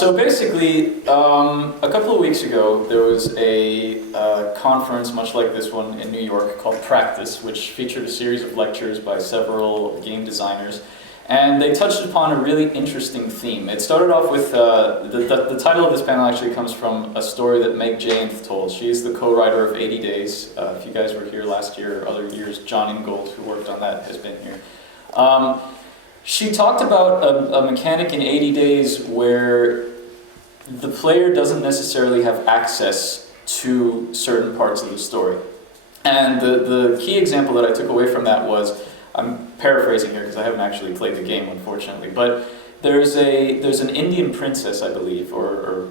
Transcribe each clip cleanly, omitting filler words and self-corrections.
So basically, a couple of weeks ago, there was a conference, much like this one in New York, called Practice, which featured a series of lectures by several game designers. And they touched upon a really interesting theme. It started off with, the title of this panel actually comes from a story that Meg Jayenth told. She's the co-writer of 80 Days. If you guys were here last year or other years, John Ingold, who worked on that, has been here. She talked about a mechanic in 80 Days where the player doesn't necessarily have access to certain parts of the story. And the key example that I took away from that was, I'm paraphrasing here because I haven't actually played the game, unfortunately, but there's an Indian princess, I believe, or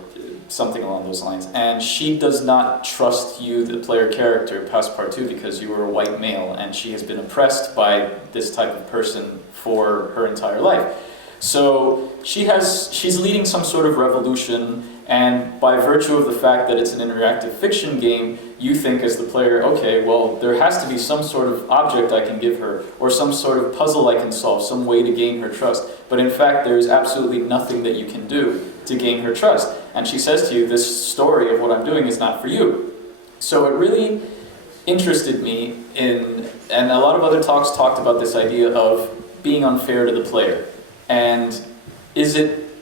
something along those lines, and she does not trust you, the player character, Passepartout, because you are a white male, and she has been oppressed by this type of person for her entire life. So she's leading some sort of revolution, and by virtue of the fact that it's an interactive fiction game, you think as the player, okay, well, there has to be some sort of object I can give her, or some sort of puzzle I can solve, some way to gain her trust. But in fact, there's absolutely nothing that you can do to gain her trust. And she says to you, this story of what I'm doing is not for you. So it really interested me and a lot of other talks talked about this idea of being unfair to the player. And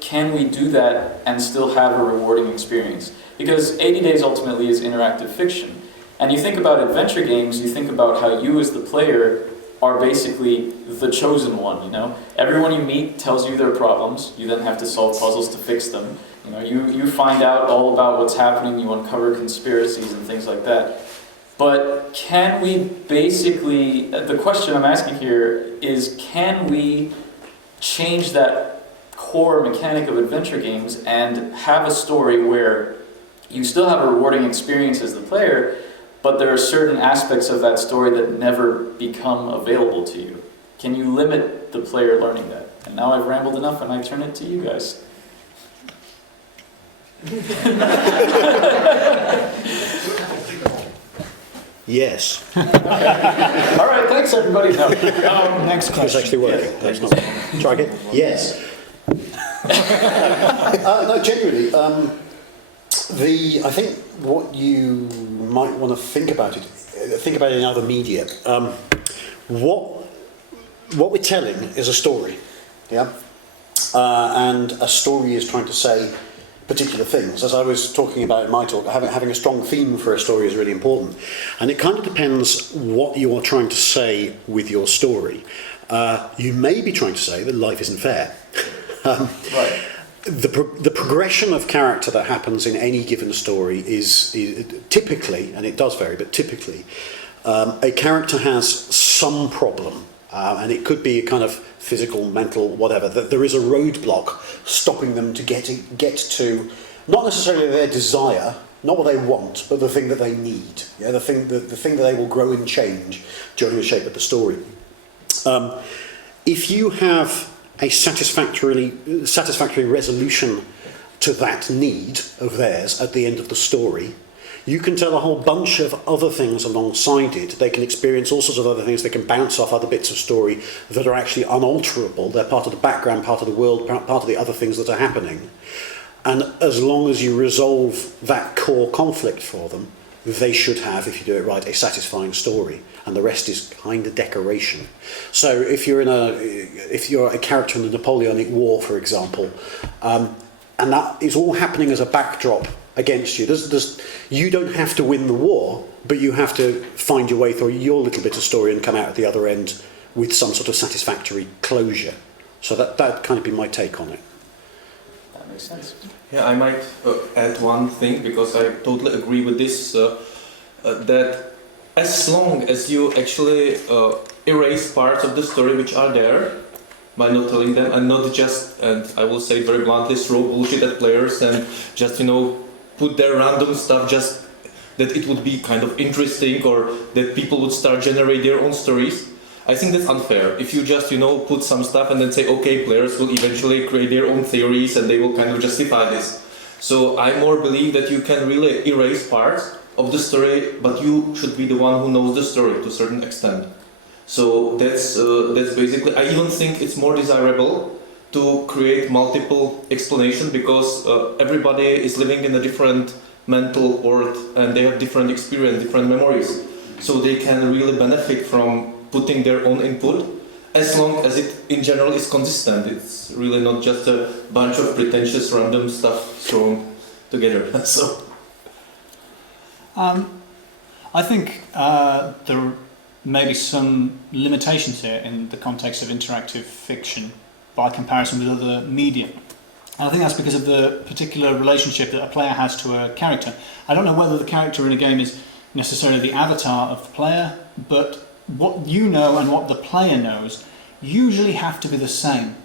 can we do that and still have a rewarding experience? Because 80 Days ultimately is interactive fiction. And you think about adventure games, you think about how you as the player are basically the chosen one, you know? Everyone you meet tells you their problems, you then have to solve puzzles to fix them. You know, you find out all about what's happening, you uncover conspiracies and things like that. But can we basically, the question I'm asking here is, can we change that core mechanic of adventure games and have a story where you still have a rewarding experience as the player, but there are certain aspects of that story that never become available to you? Can you limit the player learning that? And now I've rambled enough and I turn it to you guys. Yes. Okay. All right, thanks everybody. No. Next question. It's actually working. Yeah. Not. Try again. Yes. No, genuinely. I think what you might want to think about it in other media. What we're telling is a story, yeah, and a story is trying to say particular things. As I was talking about in my talk, having a strong theme for a story is really important, and it kind of depends what you are trying to say with your story. You may be trying to say that life isn't fair. Right. The progression of character that happens in any given story is typically, and it does vary, but typically, a character has some problem, and it could be a kind of physical, mental, whatever. That there is a roadblock stopping them to get to not necessarily their desire, not what they want, but the thing that they need. Yeah, the thing that they will grow and change during the shape of the story. If you have a satisfactory resolution to that need of theirs at the end of the story, you can tell a whole bunch of other things alongside it. They can experience all sorts of other things. They can bounce off other bits of story that are actually unalterable. They're part of the background, part of the world, part of the other things that are happening. And as long as you resolve that core conflict for them, they should have, if you do it right, a satisfying story, and the rest is kind of decoration. So if you're a character in the Napoleonic War, for example, and that is all happening as a backdrop against you, you don't have to win the war, but you have to find your way through your little bit of story and come out at the other end with some sort of satisfactory closure. So that'd kind of be my take on it. That makes sense. Yeah, I might add one thing, because I totally agree with this, that as long as you actually erase parts of the story which are there, by not telling them, and not just, and I will say very bluntly, throw bullshit at players and just, put their random stuff just that it would be kind of interesting, or that people would start generate their own stories. I think that's unfair. If you just, put some stuff and then say, okay, players will eventually create their own theories and they will kind of justify this. So I more believe that you can really erase parts of the story, but you should be the one who knows the story to a certain extent. So that's basically, I even think it's more desirable to to create multiple explanations because everybody is living in a different mental world and they have different experience, different memories. So they can really benefit from putting their own input as long as it in general is consistent. It's really not just a bunch of pretentious random stuff thrown together. So I think there may be some limitations here in the context of interactive fiction by comparison with other media. And I think that's because of the particular relationship that a player has to a character. I don't know whether the character in a game is necessarily the avatar of the player, but what you know and what the player knows usually have to be the same.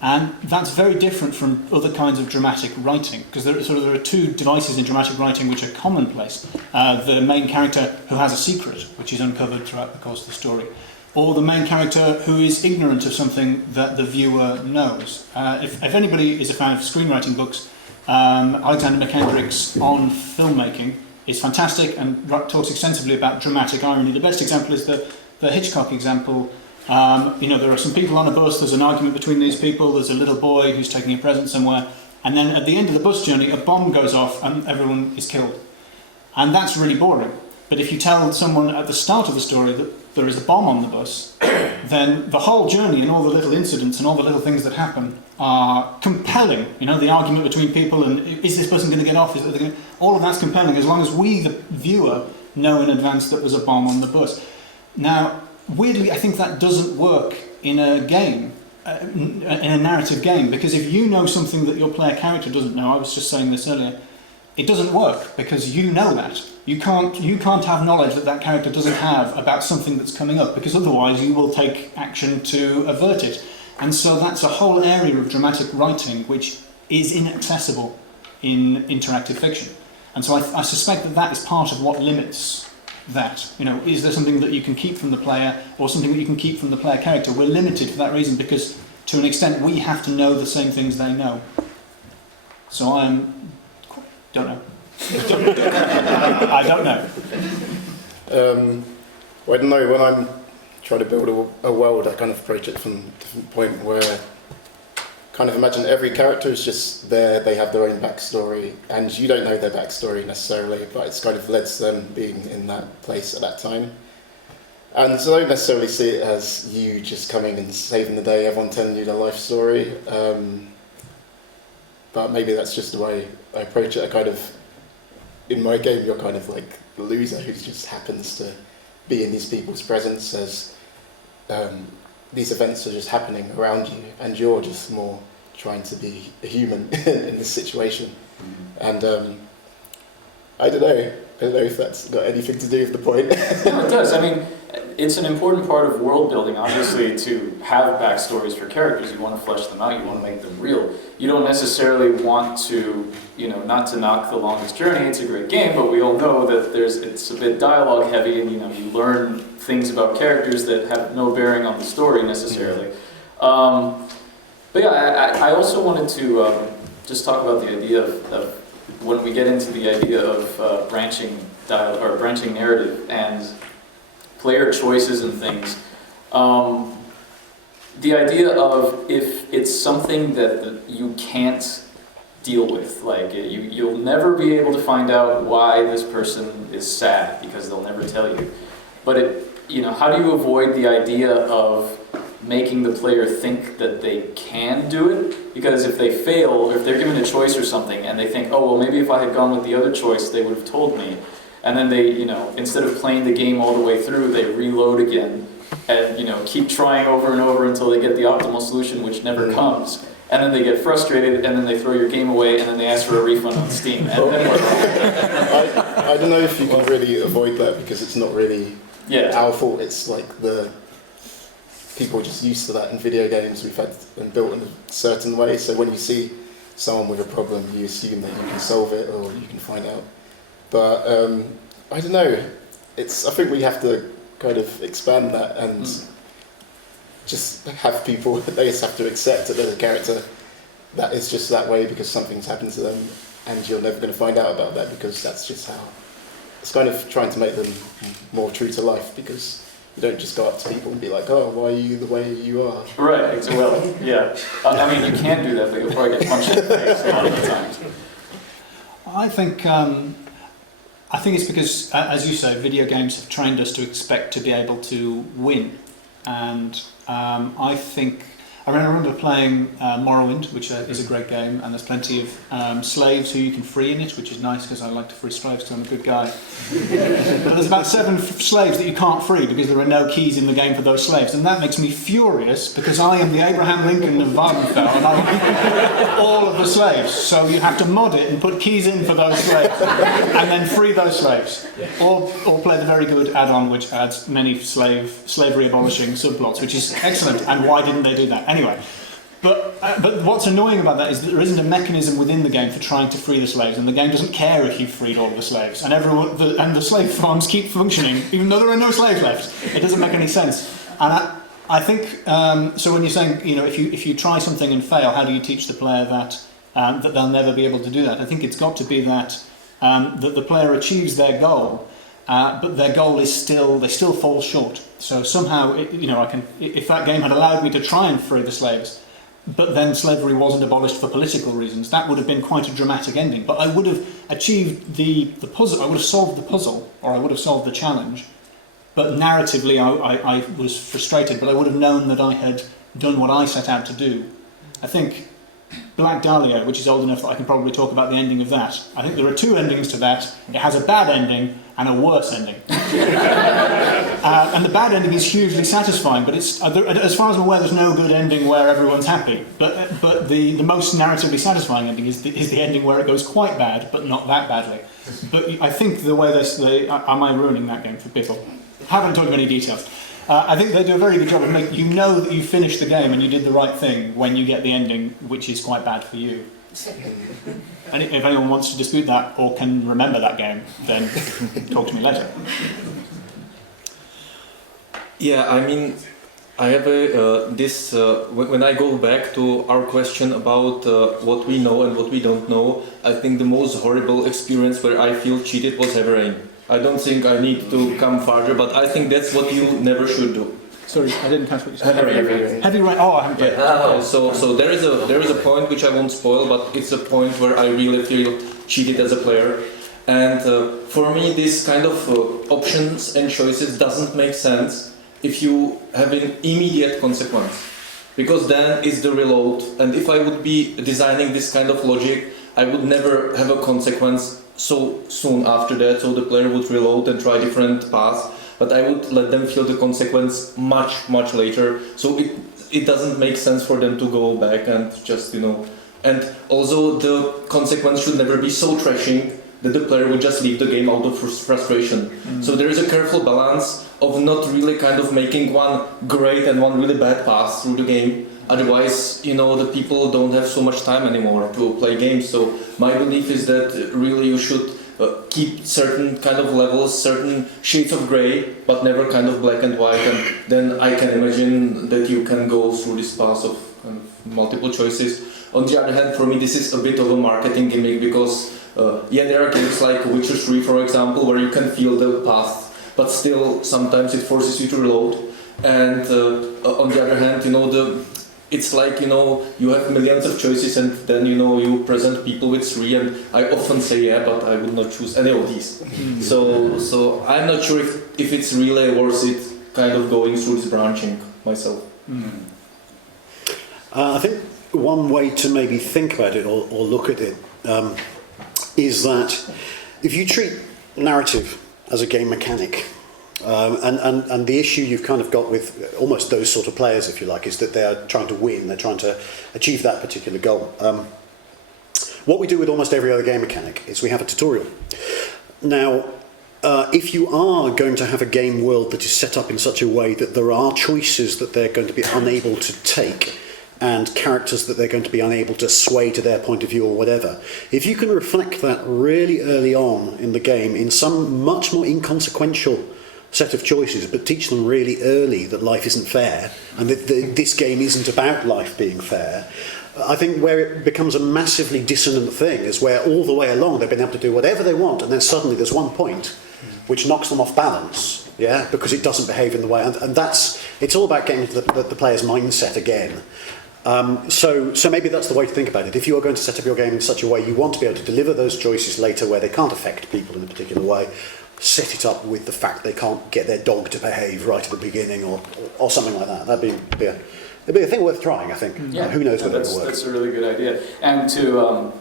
And that's very different from other kinds of dramatic writing, because there are two devices in dramatic writing which are commonplace. The main character who has a secret, which is uncovered throughout the course of the story, or the main character who is ignorant of something that the viewer knows. If anybody is a fan of screenwriting books, Alexander McKendrick's On Filmmaking is fantastic and talks extensively about dramatic irony. The best example is the Hitchcock example. There are some people on a bus, there's an argument between these people, there's a little boy who's taking a present somewhere, and then at the end of the bus journey, a bomb goes off and everyone is killed. And that's really boring. But if you tell someone at the start of the story that there is a bomb on the bus, then the whole journey and all the little incidents and all the little things that happen are compelling. The argument between people and is this person going to get off? All of that's compelling as long as we, the viewer, know in advance that there's a bomb on the bus. Now, weirdly, I think that doesn't work in a game, in a narrative game, because if you know something that your player character doesn't know, I was just saying this earlier, it doesn't work because you know that. You can't have knowledge that character doesn't have about something that's coming up, because otherwise you will take action to avert it. And so that's a whole area of dramatic writing which is inaccessible in interactive fiction. And so I suspect that is part of what limits that. Is there something that you can keep from the player or something that you can keep from the player character? We're limited for that reason because to an extent we have to know the same things they know. So don't know. I don't know. I don't know, when I'm trying to build a world, I kind of approach it from a different point where kind of imagine every character is just there, they have their own backstory, and you don't know their backstory necessarily, but it's kind of led to them being in that place at that time. And so I don't necessarily see it as you just coming and saving the day, everyone telling you their life story, but maybe that's just the way I approach it. I kind of, in my game, you're kind of like the loser who just happens to be in these people's presence as these events are just happening around you, and you're just more trying to be a human in this situation. And I don't know if that's got anything to do with the point. No, it does. I mean, it's an important part of world building, obviously, to have backstories for characters. You want to flesh them out, you want to make them real. You don't necessarily want to, not to knock The Longest Journey, it's a great game, but we all know that it's a bit dialogue heavy, and you learn things about characters that have no bearing on the story necessarily. But yeah, I also wanted to just talk about the idea of when we get into the idea of branching narrative and player choices and things. The idea of if it's something that you can't deal with, like you'll never be able to find out why this person is sad because they'll never tell you. But how do you avoid the idea of making the player think that they can do it? Because if they fail, or if they're given a choice or something, and they think, oh, well, maybe if I had gone with the other choice, they would have told me. And then they, instead of playing the game all the way through, they reload again and, keep trying over and over until they get the optimal solution, which never comes. And then they get frustrated, and then they throw your game away, and then they ask for a refund on Steam. And I don't know if you can really avoid that, because it's not really our fault. It's like the people are just used to that in video games. We've had them built in a certain way, so when you see someone with a problem, you assume that you can solve it or you can find out. But I don't know. I think we have to kind of expand that and just have people. They just have to accept that there's a character that is just that way because something's happened to them, and you're never going to find out about that because that's just how. It's kind of trying to make them more true to life, because You don't just go up to people and be like, oh, why are you the way you are? Right, well, yeah. I mean, you can do that, but you'll probably get punched in the face a lot of the times. I think it's because, as you say, video games have trained us to expect to be able to win. And I remember playing Morrowind, which is a great game, and there's plenty of slaves who you can free in it, which is nice because I like to free slaves because I'm a good guy. But there's about 7 slaves that you can't free because there are no keys in the game for those slaves, and that makes me furious because I am the Abraham Lincoln of Vardenfell and I want all of the slaves. So you have to mod it and put keys in for those slaves and then free those slaves. Or play the very good add-on which adds many slavery abolishing subplots, which is excellent. And why didn't they do that? Anyway, but what's annoying about that is that there isn't a mechanism within the game for trying to free the slaves, and the game doesn't care if you've freed all the slaves, and the slave farms keep functioning even though there are no slaves left. It doesn't make any sense. And I think so. When you're saying, if you try something and fail, how do you teach the player that they'll never be able to do that? I think it's got to be that the player achieves their goal. But their goal is they still fall short. So somehow, if that game had allowed me to try and free the slaves, but then slavery wasn't abolished for political reasons, that would have been quite a dramatic ending. But I would have achieved the puzzle, I would have solved the puzzle, or I would have solved the challenge. But narratively, I was frustrated, but I would have known that I had done what I set out to do. I think Black Dahlia, which is old enough that I can probably talk about the ending of that. I think there are 2 endings to that. It has a bad ending and a worse ending. And the bad ending is hugely satisfying, but it's, as far as I'm aware, there's no good ending where everyone's happy. But the most narratively satisfying ending is the ending where it goes quite bad, but not that badly. But I think the way am I ruining that game for people? I haven't told you any details. I think they do a very good job of making you know that you finished the game and you did the right thing when you get the ending, which is quite bad for you. And if anyone wants to dispute that or can remember that game, then talk to me later. Yeah, I mean, I have when I go back to our question about what we know and what we don't know, I think the most horrible experience where I feel cheated was Heavy Rain. I don't think I need to come farther, but I think that's what you never should do. Sorry, I didn't catch what you said. Heavy Rain. Heavy Rain. Oh, I haven't played. Yeah. So there is a point which I won't spoil, but it's a point where I really feel cheated as a player. And for me, this kind of options and choices doesn't make sense if you have an immediate consequence, because then it's the reload. And if I would be designing this kind of logic, I would never have a consequence so soon after that, so the player would reload and try different paths, but I would let them feel the consequence much later, so it doesn't make sense for them to go back and just, and also the consequence should never be so trashing that the player would just leave the game out of frustration. So there is a careful balance of not really kind of making one great and one really bad path through the game. Otherwise, the people don't have so much time anymore to play games. So my belief is that really you should keep certain kind of levels, certain shades of grey, but never kind of black and white. And then I can imagine that you can go through this path of kind of multiple choices. On the other hand, for me, this is a bit of a marketing gimmick because, there are games like Witcher 3, for example, where you can feel the path, but still sometimes it forces you to reload. And on the other hand, it's like, you have millions of choices and then, you present people with 3 and I often say, yeah, but I would not choose any of these. So I'm not sure if it's really worth it kind of going through this branching myself. I think one way to maybe think about it or look at it is that if you treat narrative as a game mechanic, and the issue you've kind of got with almost those sort of players, if you like, is that they're trying to win, they're trying to achieve that particular goal. What we do with almost every other game mechanic is we have a tutorial. Now, if you are going to have a game world that is set up in such a way that there are choices that they're going to be unable to take, and characters that they're going to be unable to sway to their point of view or whatever, if you can reflect that really early on in the game in some much more inconsequential set of choices, but teach them really early that life isn't fair and that this game isn't about life being fair, I think where it becomes a massively dissonant thing is where all the way along they've been able to do whatever they want, and then suddenly there's one point which knocks them off balance Yeah, because it doesn't behave in the way, and it's all about getting into the player's mindset again. So maybe that's the way to think about it. If you are going to set up your game in such a way you want to be able to deliver those choices later where they can't affect people in a particular way, set it up with the fact they can't get their dog to behave right at the beginning or something like that. It'd be a thing worth trying, I think. Yeah. Who knows whether it'll work. That's a really good idea. And to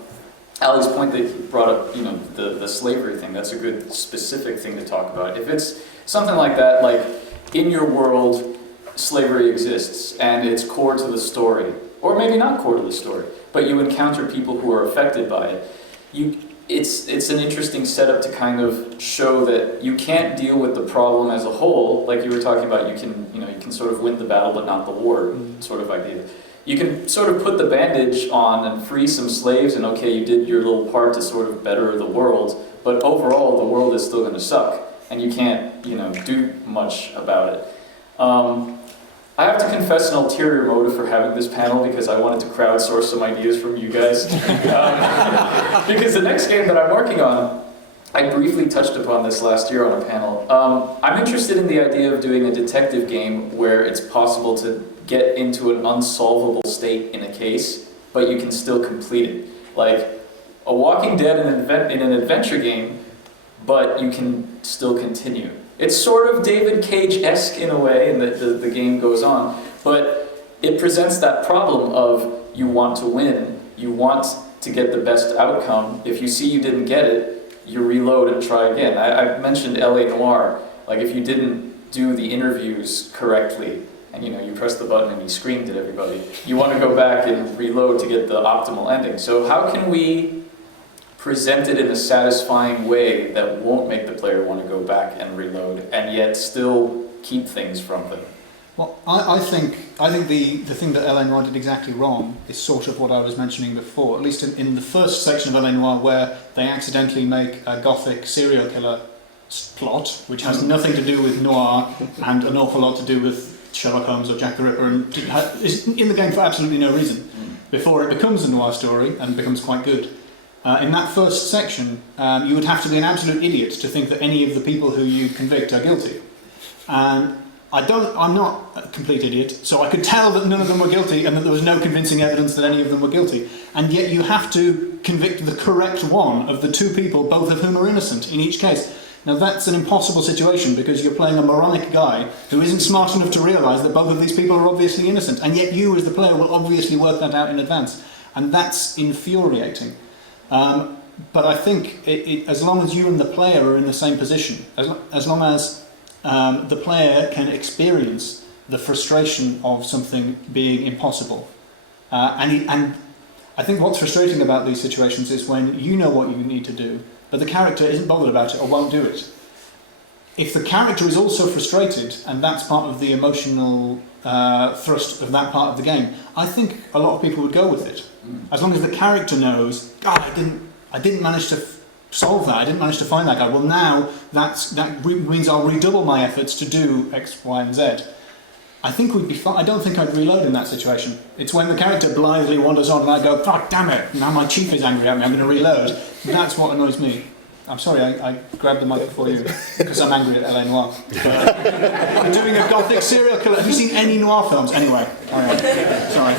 Ali's point that he brought up, the slavery thing, that's a good specific thing to talk about. If it's something like that, like in your world, slavery exists and it's core to the story, or maybe not core to the story, but you encounter people who are affected by it. It's an interesting setup to kind of show that you can't deal with the problem as a whole, like you were talking about. You can sort of win the battle but not the war, sort of idea. You can sort of put the bandage on and free some slaves, and okay, you did your little part to sort of better the world, but overall the world is still going to suck, and you can't do much about it. I have to confess an ulterior motive for having this panel because I wanted to crowdsource some ideas from you guys. Because the next game that I'm working on, I briefly touched upon this last year on a panel. I'm interested in the idea of doing a detective game where it's possible to get into an unsolvable state in a case, but you can still complete it. Like a Walking Dead in an adventure game, but you can still continue. It's sort of David Cage-esque in a way, and the game goes on, but it presents that problem of you want to win, you want to get the best outcome. If you see you didn't get it, you reload and try again. I mentioned LA Noire, like if you didn't do the interviews correctly, and you press the button and you screamed at everybody, you want to go back and reload to get the optimal ending. So how can we present it in a satisfying way that won't make the player want to go back and reload, and yet still keep things from them? Well, I think the thing that LA Noire did exactly wrong is sort of what I was mentioning before, at least in the first section of LA Noire, where they accidentally make a gothic serial killer plot, which has nothing to do with noir and an awful lot to do with Sherlock Holmes or Jack the Ripper, and is in the game for absolutely no reason, before it becomes a noir story and becomes quite good. In that first section, you would have to be an absolute idiot to think that any of the people who you convict are guilty. And I'm not a complete idiot, so I could tell that none of them were guilty and that there was no convincing evidence that any of them were guilty. And yet you have to convict the correct one of the two people, both of whom are innocent in each case. Now that's an impossible situation because you're playing a moronic guy who isn't smart enough to realise that both of these people are obviously innocent, and yet you as the player will obviously work that out in advance. And that's infuriating. But I think as long as you and the player are in the same position, as long as the player can experience the frustration of something being impossible, and I think what's frustrating about these situations is when you know what you need to do, but the character isn't bothered about it or won't do it. If the character is also frustrated, and that's part of the emotional thrust of that part of the game, I think a lot of people would go with it. As long as the character knows, I didn't manage to solve that, I didn't manage to find that guy, well now that means I'll redouble my efforts to do X, Y and Z. I think we'd be fine. I don't think I'd reload in that situation. It's when the character blithely wanders on and I go, God damn it, now my chief is angry at me, I'm going to reload. That's what annoys me. I'm sorry, I grabbed the mic before you because I'm angry at LA Noire. I'm doing a gothic serial killer. Have you seen any noir films? Anyway, sorry.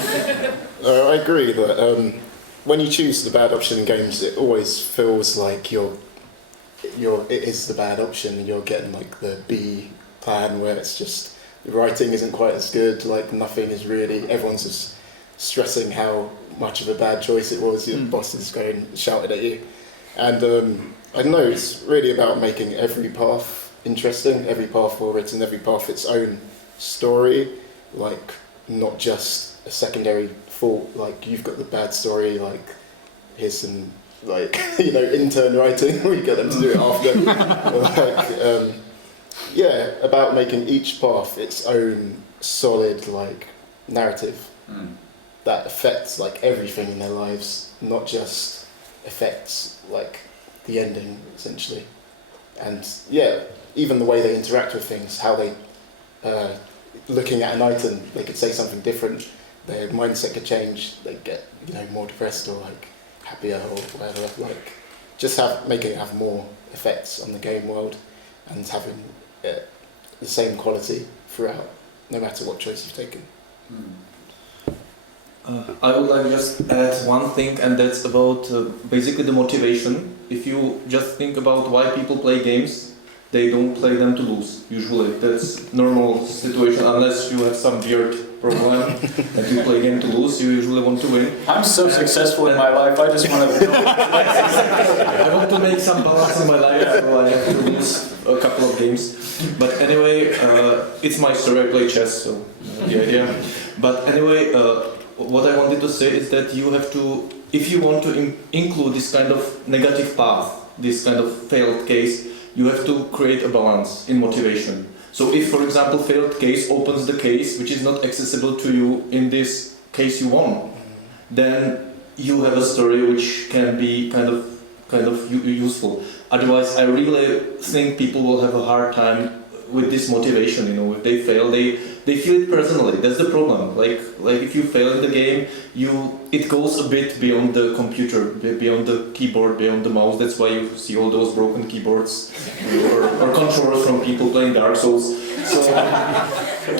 I agree that when you choose the bad option in games, it always feels like it is the bad option, and you're getting like the B plan where it's just the writing isn't quite as good, like nothing is really, everyone's just stressing how much of a bad choice it was, your boss is going shouted at you. And I don't know, it's really about making every path interesting, every path well written, every path its own story, like not just a secondary fault, like you've got the bad story, like here's some like intern writing, we get them to do it after. About making each path its own solid like narrative that affects like everything in their lives, not just affects like the ending essentially. And even the way they interact with things, how they looking at an item, they could say something different, their mindset could change, they get more depressed or like happier or whatever, like just making it have more effects on the game world and having it the same quality throughout, no matter what choice you've taken. I would like just add one thing, and that's about basically the motivation. If you just think about why people play games, they don't play them to lose. Usually, that's normal situation. Unless you have some weird problem and you play game to lose, you usually want to win. I'm so successful in my life. I just want to. I want to make some balance in my life, so I have to lose a couple of games. But anyway, it's my story. I play chess, so the idea. But anyway. What I wanted to say is that you have to, if you want to include this kind of negative path, this kind of failed case, you have to create a balance in motivation. So if, for example, failed case opens the case which is not accessible to you in this case you won, then you have a story which can be kind of useful. Otherwise, I really think people will have a hard time with this motivation. You know, if they fail, they feel it personally. That's the problem. Like if you fail in the game, it goes a bit beyond the computer, beyond the keyboard, beyond the mouse. That's why you see all those broken keyboards or controllers from people playing Dark Souls.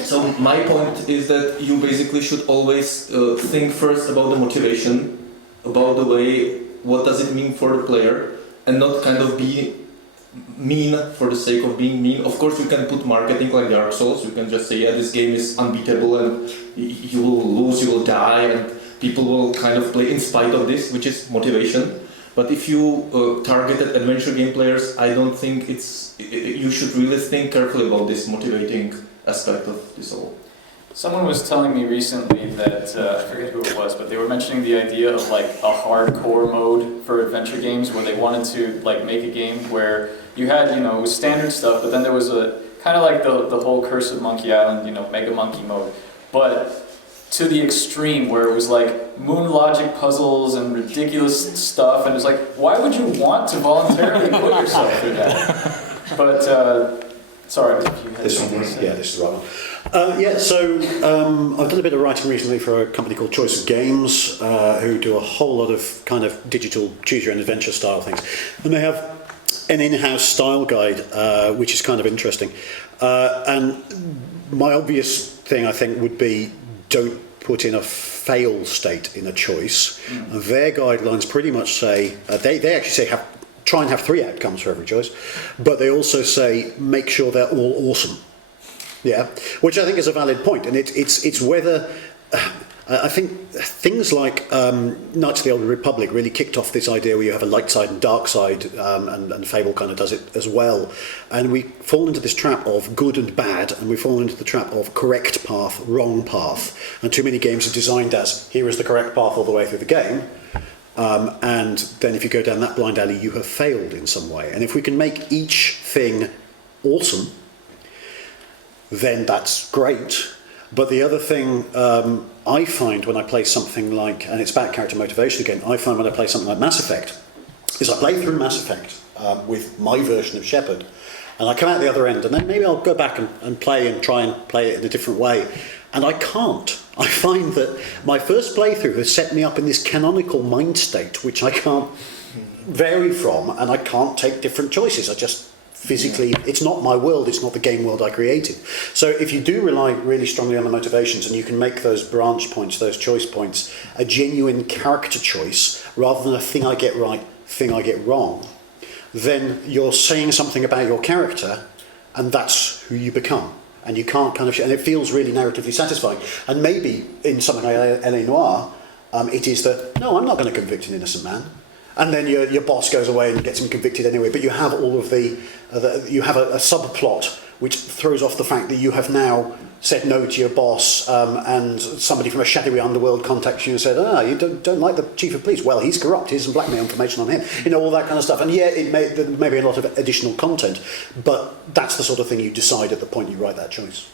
So my point is that you basically should always think first about the motivation, about the way, what does it mean for the player, and not kind of be mean for the sake of being mean. Of course, you can put marketing like Dark Souls. You can just say, yeah, this game is unbeatable and you will lose, you will die, and people will kind of play in spite of this, which is motivation. But if you target at adventure game players, I don't think you should really think carefully about this motivating aspect of this all. Someone was telling me recently that, I forget who it was, but they were mentioning the idea of like a hardcore mode for adventure games where they wanted to like make a game where you had, you know, standard stuff, but then there was a kind of like the whole Curse of Monkey Island, you know, Mega Monkey mode, but to the extreme where it was like moon logic puzzles and ridiculous stuff, and it's like, why would you want to voluntarily put yourself through that? But, sorry, if you had something to say. Yeah, this is the right one. I've done a bit of writing recently for a company called Choice of Games, who do a whole lot of kind of digital choose your own adventure style things, and they have an in-house style guide, which is kind of interesting. And my obvious thing, I think, would be don't put in a fail state in a choice. And their guidelines pretty much say they actually say try and have 3 outcomes for every choice, but they also say make sure they're all awesome. Yeah, which I think is a valid point, and it's whether I think things like Knights of the Old Republic really kicked off this idea where you have a light side and dark side, and Fable kind of does it as well, and we fall into this trap of good and bad, and we fall into the trap of correct path, wrong path, and too many games are designed as here is the correct path all the way through the game. And then if you go down that blind alley, you have failed in some way. And if we can make each thing awesome, then that's great. But the other thing I find when I play something like, and it's about character motivation again, I find when I play something like Mass Effect, is I play through Mass Effect with my version of Shepard, and I come out the other end, and then maybe I'll go back and play and try and play it in a different way. And I can't. I find that my first playthrough has set me up in this canonical mind state, which I can't vary from, and I can't take different choices. I just physically, it's not my world, it's not the game world I created. So if you do rely really strongly on the motivations, and you can make those branch points, those choice points, a genuine character choice, rather than a thing I get right, thing I get wrong, then you're saying something about your character, and that's who you become. And you can't kind of, and it feels really narratively satisfying. And maybe in something like L.A. Noire, it is that, no, I'm not going to convict an innocent man. And then your boss goes away and gets him convicted anyway. But you have all of you have a subplot which throws off the fact that you have now said no to your boss, and somebody from a shadowy underworld contacts you and said, you don't like the chief of police. Well, he's corrupt. Here's some blackmail information on him. You know, all that kind of stuff. And yeah, there may be a lot of additional content, but that's the sort of thing you decide at the point you write that choice.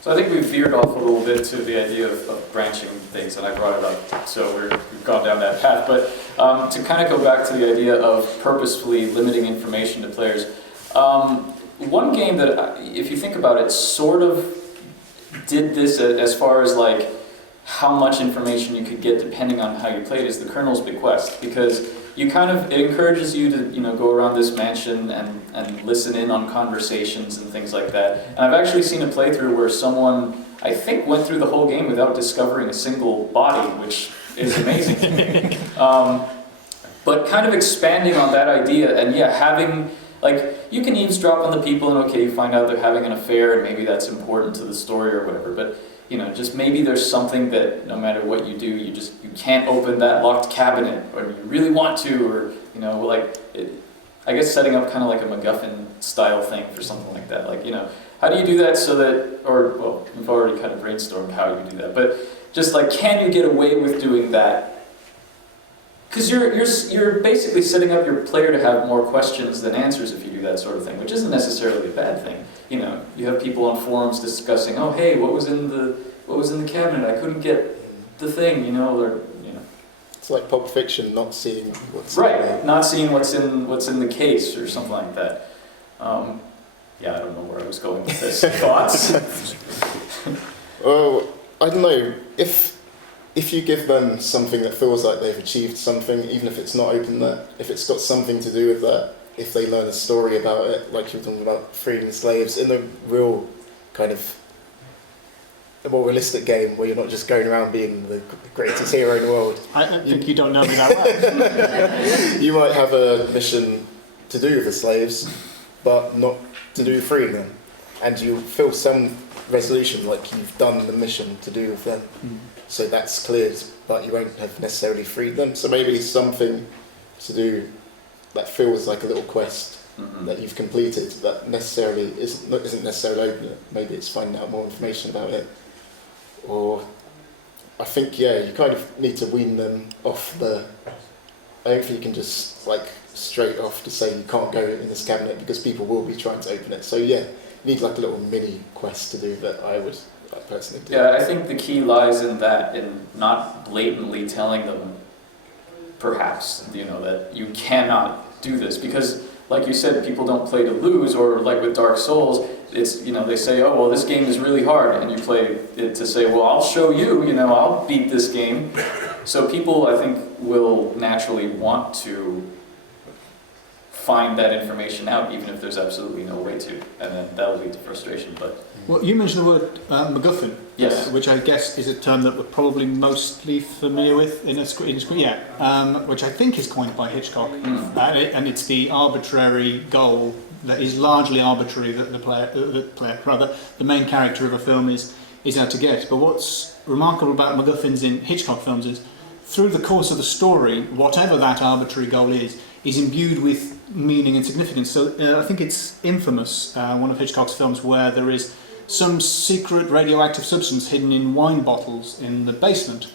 So I think we've veered off a little bit to the idea of branching things, and I brought it up, so we've gone down that path. But to kind of go back to the idea of purposefully limiting information to players, one game that, if you think about it, sort of did this as far as like how much information you could get depending on how you played is the Colonel's Bequest, because you kind of, it encourages you to, you know, go around this mansion and listen in on conversations and things like that. And I've actually seen a playthrough where someone, I think, went through the whole game without discovering a single body, which is amazing. But kind of expanding on that idea, and yeah, having, like, you can eavesdrop on the people and okay, you find out they're having an affair and maybe that's important to the story or whatever, but you know, just maybe there's something that no matter what you do, you can't open that locked cabinet, or you really want to, or, you know, like, I guess setting up kind of like a MacGuffin style thing for something like that. Like, you know, how do you do that so that, or, well, we've already kind of brainstormed how you do that, but just like, can you get away with doing that? Because you're basically setting up your player to have more questions than answers if you do that sort of thing, which isn't necessarily a bad thing. You know, you have people on forums discussing, oh hey, what was in the cabinet? I couldn't get the thing, you know, or you know. It's like Pulp Fiction, not seeing what's right, not seeing what's in the case or something like that. Yeah, I don't know where I was going with this. Thoughts? Well, I don't know if you give them something that feels like they've achieved something, even if it's not open that, if it's got something to do with that, if they learn a story about it, like you were talking about freeing the slaves, in a real kind of a more realistic game where you're not just going around being the greatest hero in the world. I think you don't know me that well. You might have a mission to do with the slaves, but not to do with freeing them. And you feel some resolution, like you've done the mission to do with them. So that's cleared, but you won't have necessarily freed them. So maybe something to do that feels like a little quest that you've completed that necessarily isn't necessarily open. Maybe it's finding out more information about it. Or I think, yeah, you kind of need to wean them off the... I don't think you can just like straight off to say you can't go in this cabinet because people will be trying to open it. So yeah, you need like a little mini quest to do that I would personally do. Yeah, I think the key lies in that, in not blatantly telling them, perhaps, you know, that you cannot do this, because like you said, people don't play to lose, or like with Dark Souls, it's, you know, they say, oh, well, this game is really hard, and you play it to say, well, I'll show you, you know, I'll beat this game. So people, I think, will naturally want to find that information out, even if there's absolutely no way to, and then that'll lead to frustration. But well, you mentioned the word MacGuffin, yes, which I guess is a term that we're probably mostly familiar with in screen, which I think is coined by Hitchcock, and it's the arbitrary goal that is largely arbitrary that the main character of a film is out to get. But what's remarkable about MacGuffins in Hitchcock films is, through the course of the story, whatever that arbitrary goal is imbued with meaning and significance. So I think it's Infamous, one of Hitchcock's films, where there is some secret radioactive substance hidden in wine bottles in the basement,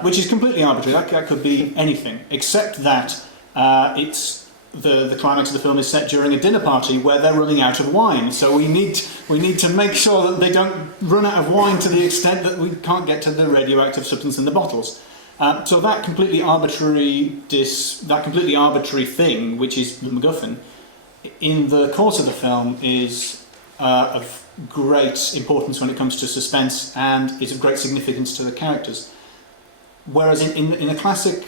which is completely arbitrary. That could be anything, except that it's the climax of the film is set during a dinner party where they're running out of wine. So we need to make sure that they don't run out of wine to the extent that we can't get to the radioactive substance in the bottles. So that completely arbitrary thing, which is the MacGuffin, in the course of the film is of great importance when it comes to suspense, and is of great significance to the characters. Whereas in a classic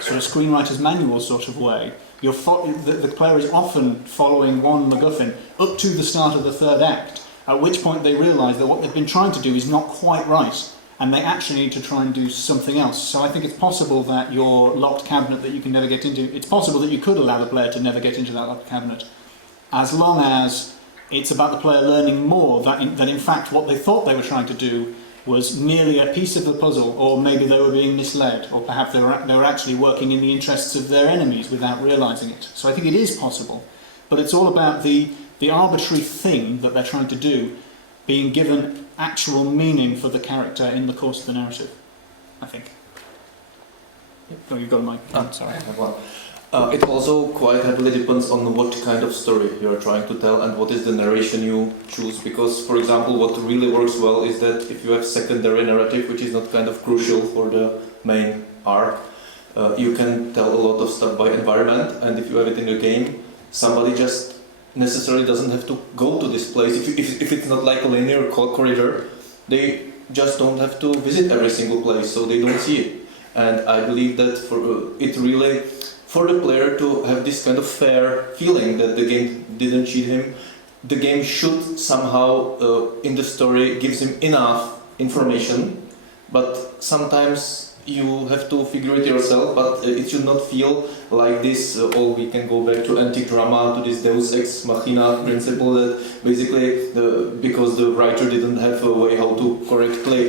sort of screenwriter's manual sort of way, the player is often following one MacGuffin up to the start of the third act, at which point they realise that what they've been trying to do is not quite right, and they actually need to try and do something else. So I think it's possible that your locked cabinet that you can never get into, it's possible that you could allow the player to never get into that locked cabinet, as long as it's about the player learning more, that in fact what they thought they were trying to do was merely a piece of the puzzle, or maybe they were being misled, or perhaps they were actually working in the interests of their enemies without realising it. So I think it is possible, but it's all about the arbitrary thing that they're trying to do being given actual meaning for the character in the course of the narrative, I think. Oh, you've got a mic. Sorry. I have one. It also quite heavily depends on what kind of story you are trying to tell and what is the narration you choose. Because, for example, what really works well is that if you have secondary narrative, which is not kind of crucial for the main arc, you can tell a lot of stuff by environment. And if you have it in the game, somebody just necessarily doesn't have to go to this place. If it's not like a linear corridor, they just don't have to visit every single place, so they don't see it. And I believe that it really for the player to have this kind of fair feeling that the game didn't cheat him. The game should somehow, in the story, gives him enough information, but sometimes you have to figure it yourself, but it should not feel like this, or we can go back to antique drama, to this Deus Ex Machina principle, that basically, because the writer didn't have a way how to correctly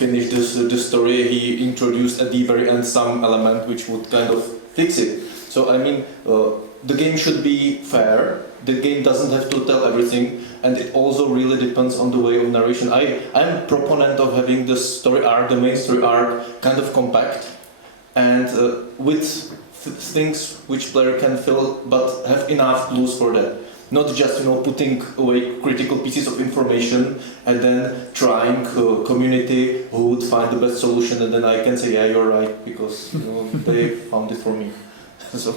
finish the story, he introduced at the very end some element which would kind of fix it. So I mean, the game should be fair, the game doesn't have to tell everything, and it also really depends on the way of narration. I'm a proponent of having the story arc, the main story arc, kind of compact, and with things which player can fill, but have enough clues for that. Not just putting away critical pieces of information and then trying community who would find the best solution, and then I can say, yeah, you're right, because they found it for me. So.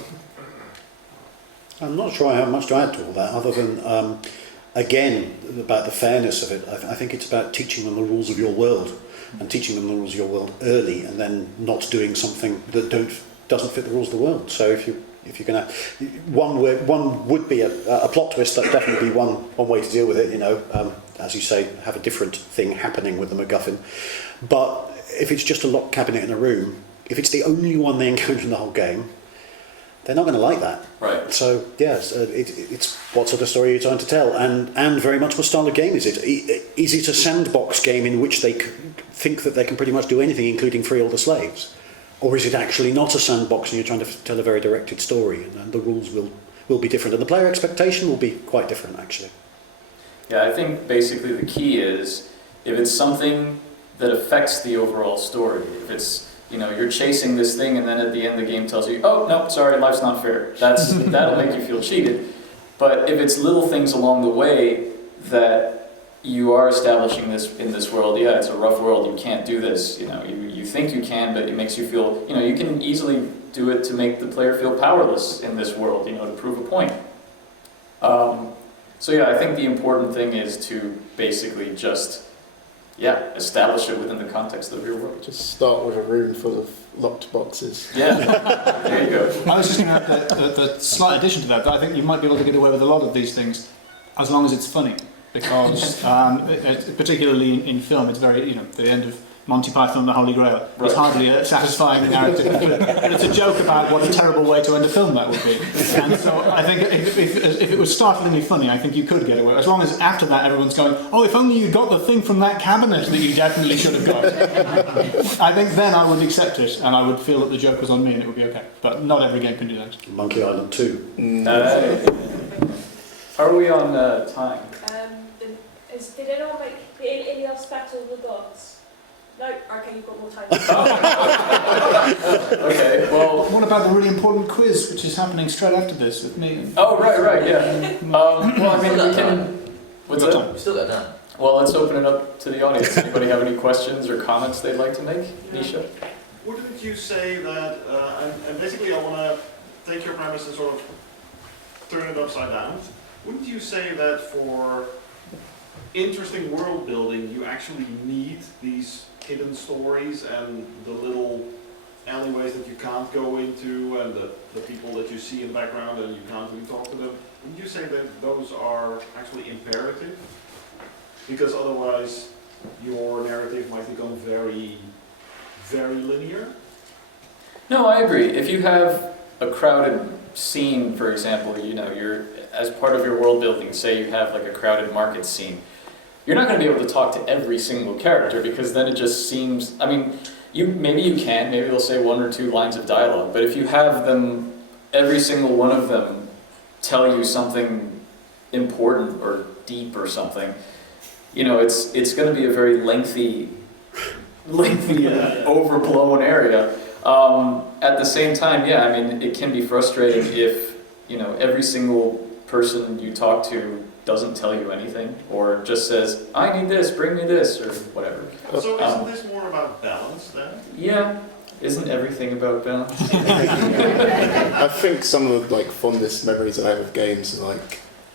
I'm not sure how much to add to all that, other than, again, about the fairness of it. I think it's about teaching them the rules of your world, and teaching them the rules of your world early, and then not doing something that doesn't fit the ruls of the world. So if you're going to, one would be a plot twist. That'd definitely be one way to deal with it. As you say, have a different thing happening with the MacGuffin. But if it's just a locked cabinet in a room, if it's the only one they encounter in the whole game, they're not going to like that. Right. So, yes, it's what sort of story you're trying to tell, and very much what style of game is it? Is it a sandbox game in which they think that they can pretty much do anything, including free all the slaves? Or is it actually not a sandbox and you're trying to tell a very directed story, and the rules will be different, and the player expectation will be quite different, actually? Yeah, I think basically the key is, if it's something that affects the overall story, if it's you're chasing this thing, and then at the end the game tells you, oh, no, sorry, life's not fair. That'll make you feel cheated. But if it's little things along the way that you are establishing this in this world, yeah, it's a rough world, you can't do this. You think you can, but it makes you feel, you can easily do it to make the player feel powerless in this world, to prove a point. So yeah, I think the important thing is to basically just establish it within the context of your world. Just start with a room full of locked boxes. Yeah, there you go. I was just going to add the slight addition to that I think you might be able to get away with a lot of these things as long as it's funny, because particularly in film, it's very, the end of Monty Python and the Holy Grail. Right. It's hardly a satisfying narrative, but it's a joke about what a terrible way to end a film that would be. And so I think if it was startlingly funny, I think you could get away. As long as after that everyone's going, oh, if only you got the thing from that cabinet that you definitely should have got. I think then I would accept it, and I would feel that the joke was on me and it would be okay. But not every game can do that. Monkey Island 2. How are we on time? Did anyone make any else battle of the gods? No? Okay, you've got more time. Okay, well... What about the really important quiz, which is happening straight after this with me? Oh, right, yeah. Well, I mean, we can... What's that? We still got time. Well, let's open it up to the audience. Anybody have any questions or comments they'd like to make? Nisha? Wouldn't you say that, and basically I want to take your premise and sort of turn it upside down. Wouldn't you say that for interesting world building you actually need these hidden stories and the little alleyways that you can't go into, and the people that you see in the background and you can't really talk to them? Wouldn't you say that those are actually imperative? Because otherwise your narrative might become very, very linear? No, I agree. If you have a crowded scene, for example, you're, as part of your world building, say you have like a crowded market scene, you're not going to be able to talk to every single character, because then it just seems, I mean, maybe you can, maybe they'll say one or two lines of dialogue, but if you have them, every single one of them tell you something important or deep or something, it's going to be a very lengthy, overblown area. At the same time, it can be frustrating if, every single person you talk to doesn't tell you anything, or just says, I need this, bring me this, or whatever. So isn't this more about balance then? Yeah. Isn't everything about balance? I think some of the fondest memories I have of games are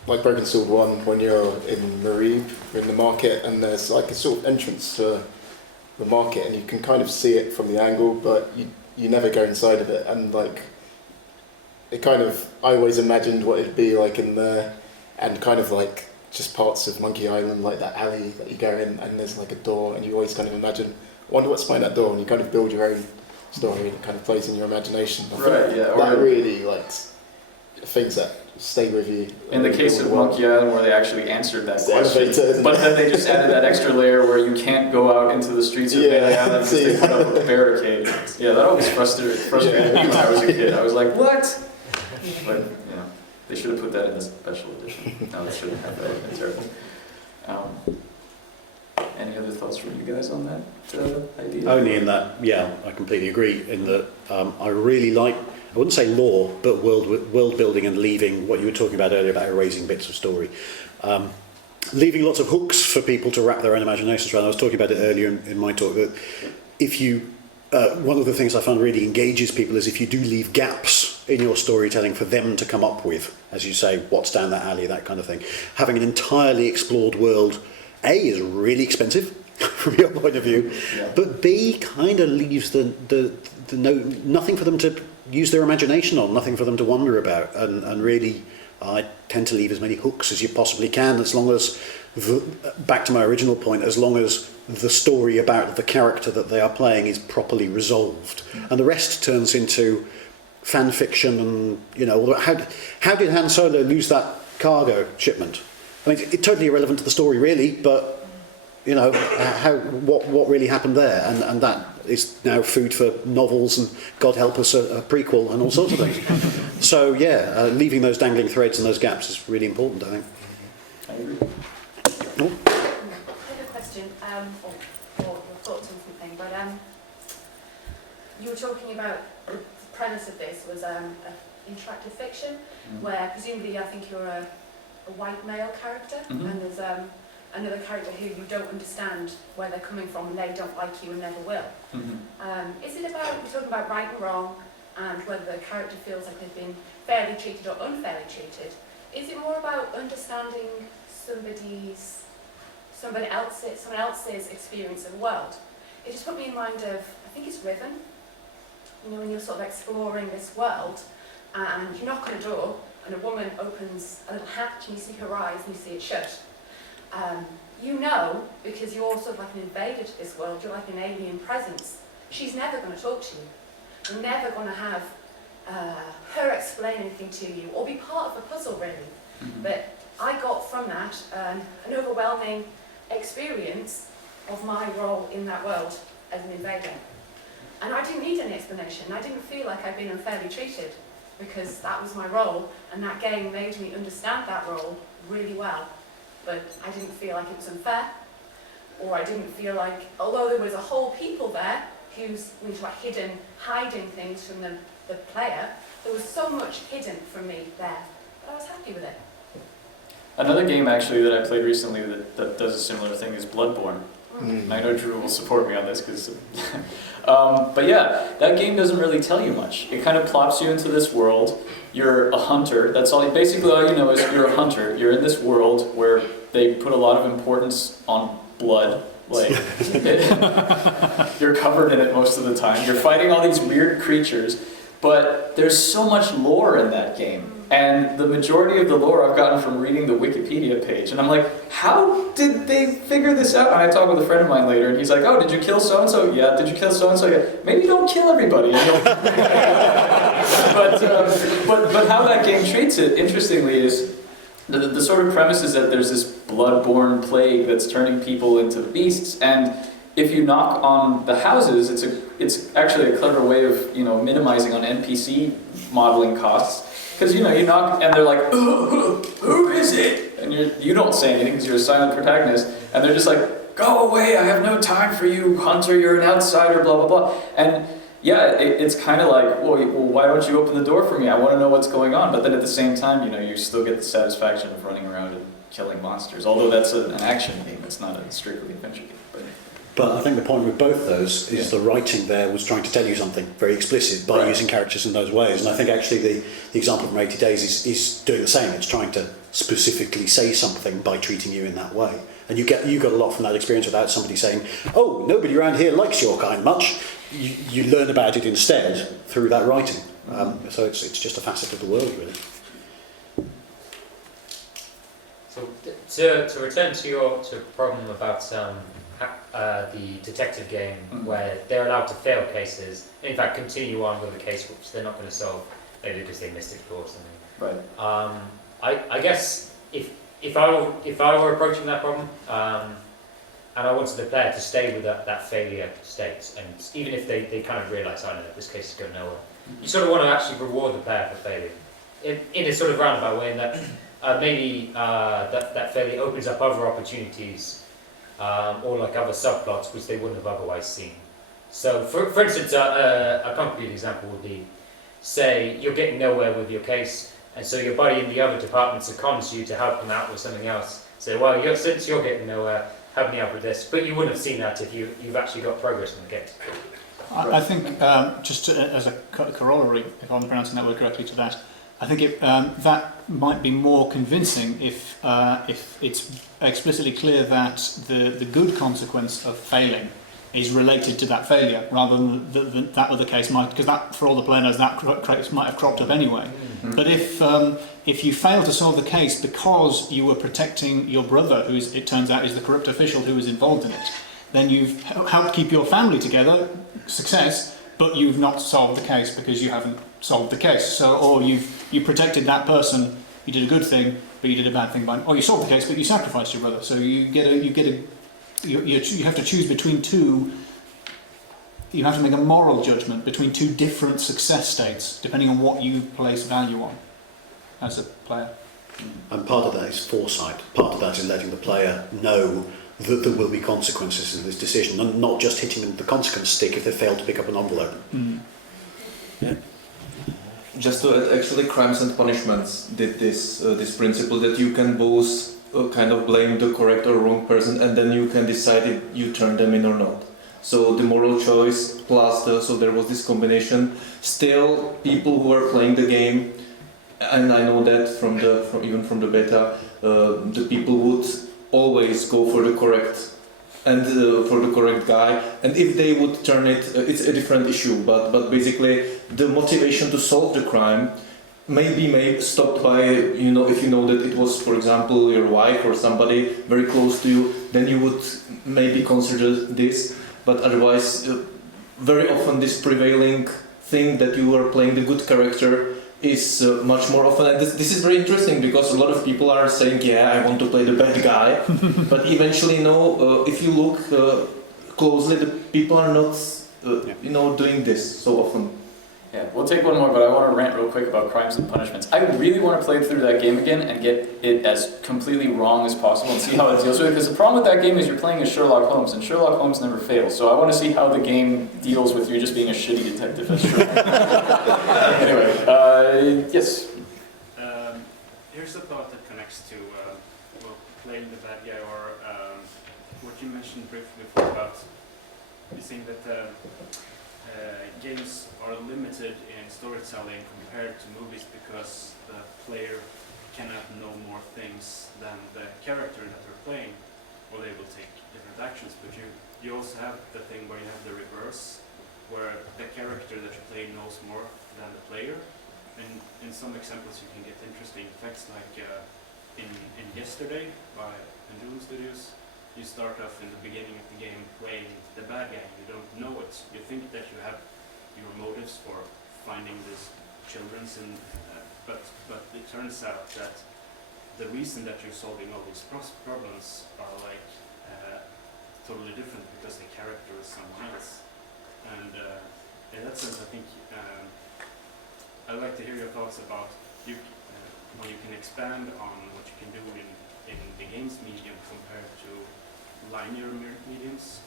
like Broken Sword 1, when you're in Marib, you're in the market, and there's a sort of entrance to the market, and you can kind of see it from the angle, but you never go inside of it, and I always imagined what it'd be like in there, and kind of like just parts of Monkey Island, like that alley that you go in, and there's like a door, and you always kind of imagine, I wonder what's behind that door, and you kind of build your own story, and it kind of plays in your imagination. I think that really like things that stay with you. In the case of Monkey Island, where they actually answered that question, but then they just added that extra layer where you can't go out into the streets of Monkey Island because they put up a barricade. Yeah, that always frustrated me when I was a kid. I was like, what? But you know, they should have put that in the special edition. No, they shouldn't have that. It would have been terrible. Any other thoughts from you guys on that idea? Only in that, yeah, I completely agree. In that, I really like, I wouldn't say lore, but world building and leaving what you were talking about earlier about erasing bits of story. Leaving lots of hooks for people to wrap their own imaginations around. I was talking about it earlier in my talk, that if you, one of the things I found really engages people is if you do leave gaps in your storytelling for them to come up with, as you say, what's down that alley, that kind of thing. Having an entirely explored world, A, is really expensive from your point of view, but B, kind of leaves nothing for them to use their imagination on, nothing for them to wonder about, and really I tend to leave as many hooks as you possibly can, as long as, back to my original point, as long as the story about the character that they are playing is properly resolved. And the rest turns into fan fiction and, you know, how did Han Solo lose that cargo shipment? I mean, it's totally irrelevant to the story, really, but, you know, what really happened there? And that is now food for novels and, God help us, a prequel and all sorts of things. So, yeah, leaving those dangling threads and those gaps is really important, I think. I agree. I have a question, or your thoughts on something, but you were talking about the premise of this was interactive fiction, where presumably I think you're a white male character, and there's another character who you don't understand where they're coming from, and they don't like you and never will. Is it about, you're talking about right and wrong, and whether the character feels like they've been fairly treated or unfairly treated? Is it more about understanding someone else's experience of the world? It just put me in mind of, I think it's Riven, you know, when you're sort of exploring this world, and you knock on a door, and a woman opens a little hatch, and you see her eyes, and you see it shut. You know, because you're sort of like an invader to this world, you're like an alien presence. She's never going to talk to you. You're never going to have her explain anything to you, or be part of the puzzle, really. But I got from that an overwhelming experience of my role in that world as an invader. And I didn't need any explanation. I didn't feel like I'd been unfairly treated, because that was my role, and that game made me understand that role really well. But I didn't feel like it was unfair, or I didn't feel like, although there was a whole people there who's hiding things from the player, there was so much hidden from me there, but I was happy with it. Another game actually that I played recently that does a similar thing is Bloodborne. And I know Drew will support me on this, because, but yeah, that game doesn't really tell you much. It kind of plops you into this world. You're a hunter. That's all. Basically, all you know is you're a hunter. You're in this world where they put a lot of importance on blood. Like, you're covered in it most of the time. You're fighting all these weird creatures, but there's so much lore in that game. And the majority of the lore I've gotten from reading the Wikipedia page. And I'm like, how did they figure this out? And I talked with a friend of mine later, and he's like, oh, did you kill so-and-so? Yeah. Did you kill so-and-so? Yeah. Maybe don't kill everybody. You know? but how that game treats it, interestingly, is the sort of premise is that there's this blood-borne plague that's turning people into beasts. And if you knock on the houses, it's actually a clever way of, you know, minimizing on NPC modeling costs. Because, you know, you knock and they're like, who is it? And you don't say anything because you're a silent protagonist. And they're just like, go away, I have no time for you, hunter, you're an outsider, blah, blah, blah. And yeah, it's kind of like, well, why don't you open the door for me? I want to know what's going on. But then at the same time, you know, you still get the satisfaction of running around and killing monsters. Although that's an action game, it's not a strictly adventure game. But I think the point with both those is the writing there was trying to tell you something very explicit by using characters in those ways. And I think actually the example from 80 Days is doing the same. It's trying to specifically say something by treating you in that way. And you got a lot from that experience without somebody saying, oh, nobody around here likes your kind much. You learn about it instead through that writing. So it's just a facet of the world, really. So to return to your problem about the detective game, where they're allowed to fail cases, in fact continue on with a case which they're not going to solve, maybe because they missed it or something. Right. I guess if I were approaching that problem, and I wanted the player to stay with that failure state, and even if they kind of realise, I know that this case is going nowhere, you sort of want to actually reward the player for failure in a sort of roundabout way, in that maybe that failure opens up other opportunities, or like other subplots which they wouldn't have otherwise seen. So, for instance, a concrete example would be, say you're getting nowhere with your case, and so your buddy in the other department secons you to help them out with something else. Say, well, since you're getting nowhere, help me out with this. But you wouldn't have seen that if you've actually got progress in the case. I think, just as a corollary, if I'm pronouncing that word correctly to that, I think that might be more convincing if it's explicitly clear that the good consequence of failing is related to that failure, rather than that other case might, because that, for all the player knows, that case might have cropped up anyway. Mm-hmm. But if you fail to solve the case because you were protecting your brother, who it turns out is the corrupt official who was involved in it, then you've helped keep your family together, success, but you've not solved the case because you haven't solved the case. So, or you protected that person, you did a good thing, but you did a bad thing or you solved the case, but you sacrificed your brother. So you have to choose between two. You have to make a moral judgment between two different success states, depending on what you place value on as a player. And part of that is foresight. Part of that is letting the player know that there will be consequences in this decision, and not just hitting them with the consequence stick if they fail to pick up an envelope. Mm. Yeah. Just to add, actually, Crimes and Punishments did this principle that you can both kind of blame the correct or wrong person, and then you can decide if you turn them in or not. So the moral choice plus so there was this combination. Still, people who are playing the game, and I know that even from the beta, the people would always go for the correct and for the correct guy. And if they would turn it, it's a different issue. But basically, the motivation to solve the crime may be stopped by, if you know that it was, for example, your wife or somebody very close to you, then you would maybe consider this. But otherwise, very often this prevailing thing that you are playing the good character is much more often. And this is very interesting because a lot of people are saying, yeah, I want to play the bad guy. But eventually, no, if you look closely, the people are not, doing this so often. Yeah, we'll take one more, but I want to rant real quick about Crimes and Punishments. I really want to play through that game again and get it as completely wrong as possible and see how it deals with it. Because the problem with that game is you're playing as Sherlock Holmes, and Sherlock Holmes never fails. So I want to see how the game deals with you just being a shitty detective as Sherlock. Anyway, yes? Here's a thought that connects to playing the bad guy, or what you mentioned briefly before about you saying that games are limited in storytelling compared to movies because the player cannot know more things than the character that they're playing, or they will take different actions. But you also have the thing where you have the reverse, where the character that you play knows more than the player. And in some examples you can get interesting effects, like in Yesterday by Pendulum Studios. You start off in the beginning of the game playing the bad guy. You don't know it. You think that you have your motives for finding these children, but it turns out that the reason that you're solving all these problems are totally different because the character is someone else. And in that sense, I think I'd like to hear your thoughts about when you can expand on what you can do in the games medium compared to linear mediums.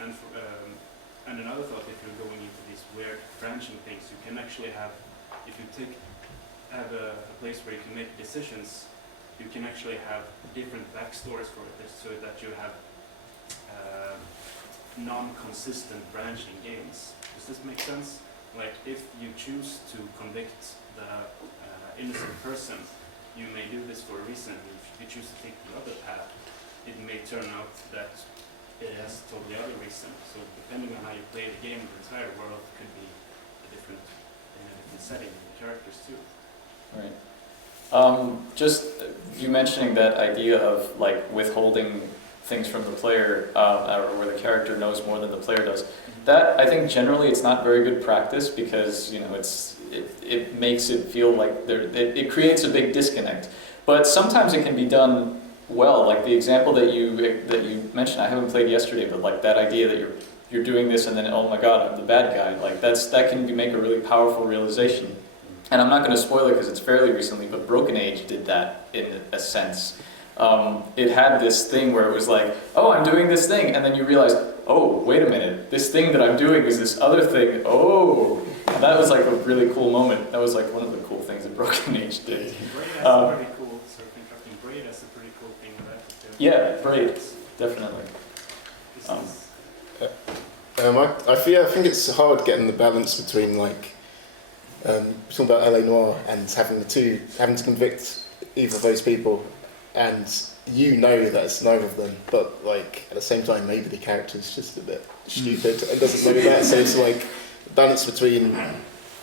And another thought, if you're going into these weird branching things, you can actually have, if you have a place where you can make decisions, you can actually have different backstories for it, so that you have non-consistent branching games. Does this make sense? Like, if you choose to convict the innocent person, you may do this for a reason. If you choose to take the other path, it may turn out that it has a totally other reason. So depending on how you play the game, the entire world could be different in a different the setting, the characters too. Right. Just you mentioning that idea of like withholding things from the player, or where the character knows more than the player does. That I think generally it's not very good practice because it makes it feel like it creates a big disconnect. But sometimes it can be done well. Like the example that you mentioned, I haven't played yesterday, but like that idea that you're doing this and then oh my god, I'm the bad guy. Like that can make a really powerful realization. And I'm not going to spoil it because it's fairly recently, but Broken Age did that in a sense. It had this thing where it was like, oh, I'm doing this thing, and then you realize, oh, wait a minute, this thing that I'm doing is this other thing. Oh, and that was like a really cool moment. That was like one of the cool things that Broken Age did. Braid has pretty cool. Sorry for interrupting. Braid has a pretty cool thing with that. Yeah, Braid, definitely. I think it's hard getting the balance between like talking about LA Noire and having to convict either of those people, and you know that it's neither of them, but like at the same time maybe the character's just a bit stupid and doesn't know that, so it's like balance between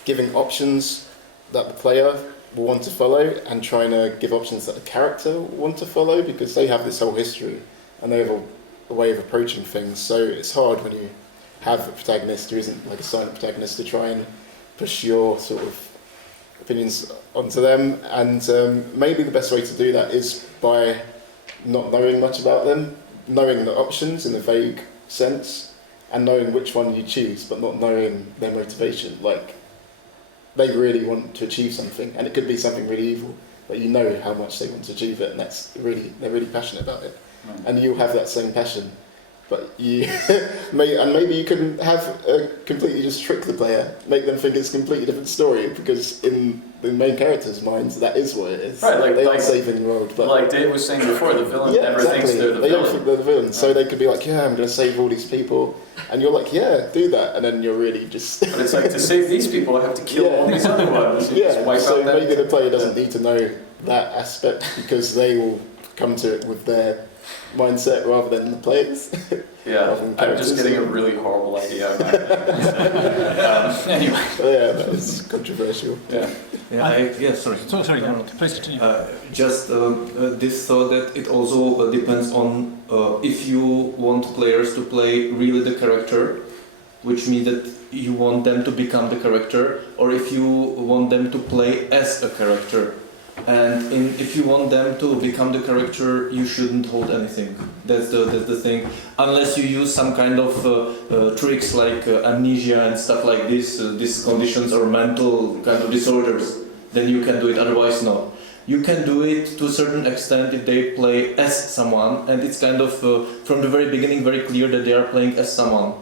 giving options that the player will want to follow and trying to give options that the character will want to follow, because they have this whole history and they have a way of approaching things, so it's hard when you have a protagonist who isn't like a silent protagonist to try and push your sort of opinions onto them, and maybe the best way to do that is by not knowing much about them, knowing the options in a vague sense, and knowing which one you choose, but not knowing their motivation. Like, they really want to achieve something, and it could be something really evil, but you know how much they want to achieve it, and they're really passionate about it, and you'll have that same passion. But maybe you can completely just trick the player, make them think it's a completely different story, because in the main character's minds, that is what it is. Right, like they are saving the world. But like Dave was saying before, the villain never thinks they're the villain. They don't think they're the villain, so they could be like, yeah, I'm going to save all these people, and you're like, yeah, do that, and then you're really just... But it's like, to save these people, I have to kill all these other ones. So maybe the player doesn't need to know that aspect, because they will come to it with their mindset rather than the players. Yeah, I'm just getting a really horrible idea. Anyway. Yeah, that was controversial. Sorry. Sorry, please continue. Just this thought that it also depends on if you want players to play really the character, which means that you want them to become the character, or if you want them to play as a character. And if you want them to become the character, you shouldn't hold anything. That's the thing. Unless you use some kind of tricks like amnesia and stuff like this, these conditions or mental kind of disorders, then you can do it. Otherwise, no. You can do it to a certain extent if they play as someone, and it's kind of from the very beginning very clear that they are playing as someone,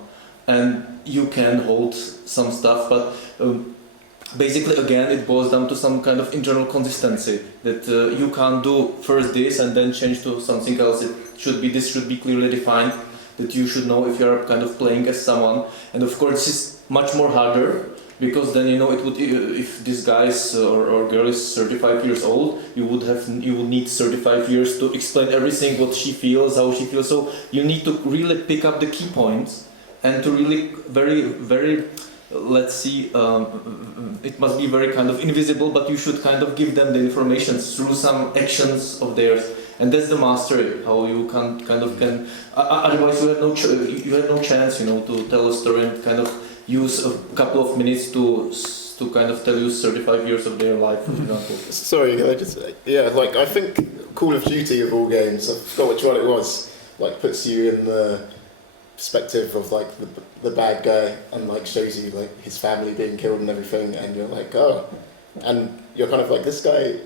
and you can hold some stuff, but. Basically, again, it boils down to some kind of internal consistency that you can't do first this and then change to something else. This should be clearly defined, that you should know if you are kind of playing as someone. And of course, it's much more harder, because then it would, if this guy or girl is 35 years old, you would need 35 years to explain everything, what she feels, how she feels. So you need to really pick up the key points and to really very, very. Let's see, it must be very kind of invisible, but you should kind of give them the information through some actions of theirs, and that's the mastery. How you can otherwise you have no chance, to tell a story and kind of use a couple of minutes to kind of tell you 35 years of their life, for example. Sorry, can I just like I think Call of Duty of all games, I forgot which one it was, like puts you in the perspective of like the bad guy and like shows you like his family being killed and everything, and you're like, oh, and you're kind of like, this guy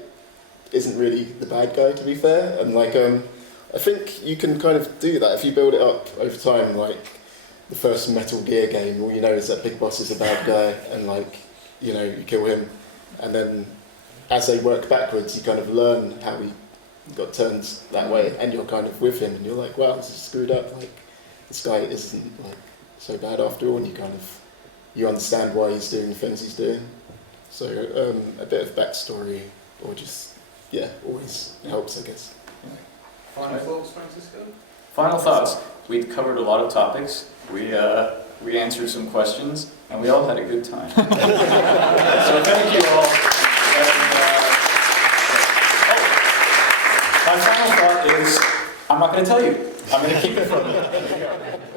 isn't really the bad guy, to be fair, and like I think you can kind of do that if you build it up over time. Like the first Metal Gear game, all you know is that Big Boss is a bad guy, and like you kill him, and then as they work backwards, you kind of learn how he got turned that way, and you're kind of with him, and you're like, wow, this is screwed up, like this guy isn't like so bad after all, and you understand why he's doing the things he's doing. So a bit of backstory, or just always helps, I guess. Final thoughts, Francisco? Final thoughts. We covered a lot of topics. We we answered some questions, and we all had a good time. So thank you all. My final thought is, I'm not going to tell you. I'm going to keep it from you.